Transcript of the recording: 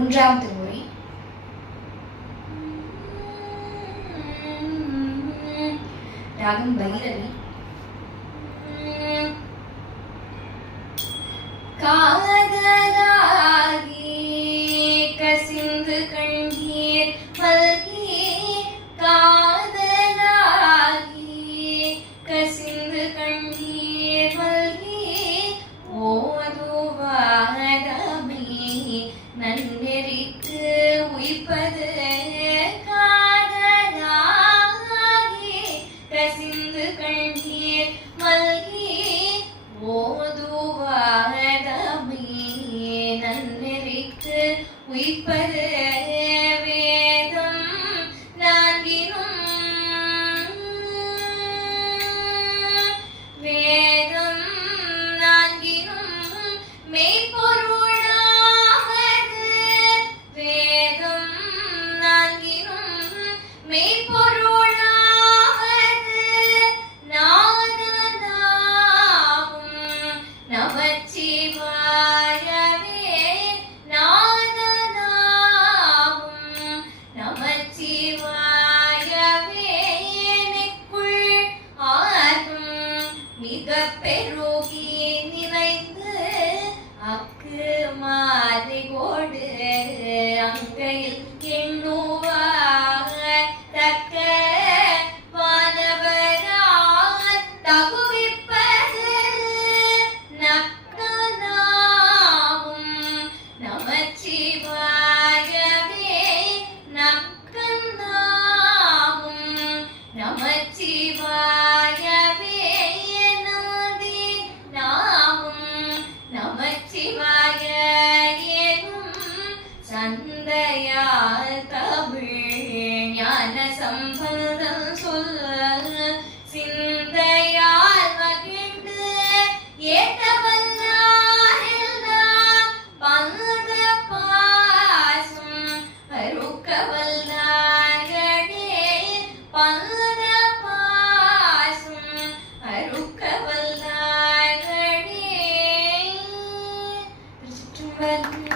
மூன்றாம் திருமுறை ராகம் பைரவி காதலாகி கசிந்து கண்டீர் மல்கி கசிந்து கண் வாழ்க்கையில் எண்ணுவாக தக்க மாணவராக தகுவிப்பது நக்கனாகும். நமச்சிவாயவே நக்கனாகும். நமச்சிவாய் தந்தையார் தமிழ் ஞான சம்பந்தம் சொல்ல சிந்தையார் மகிழ்ந்து ஏற்றவல்லார் பந்த பாசும் அருக்கவல்லார்களே பந்த பாசும் அருக்கவல்லார்களே திருச்சிற்றம்பலம்